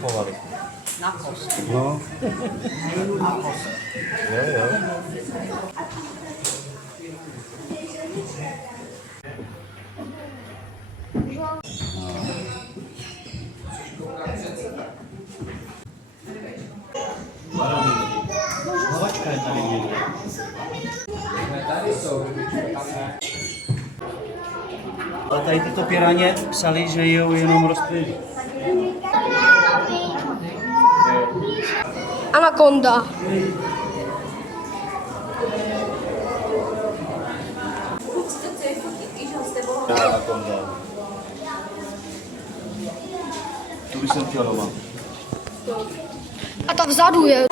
kupovali? Na kost. No. Na kost. Jo, jo. Hlavačka je tady někde. Ale tady tyto piraně psali, že jijou jenom rozpělí. Anakonda. Anakonda. Tu bych jsem chtěl doma. A ta vzadu je.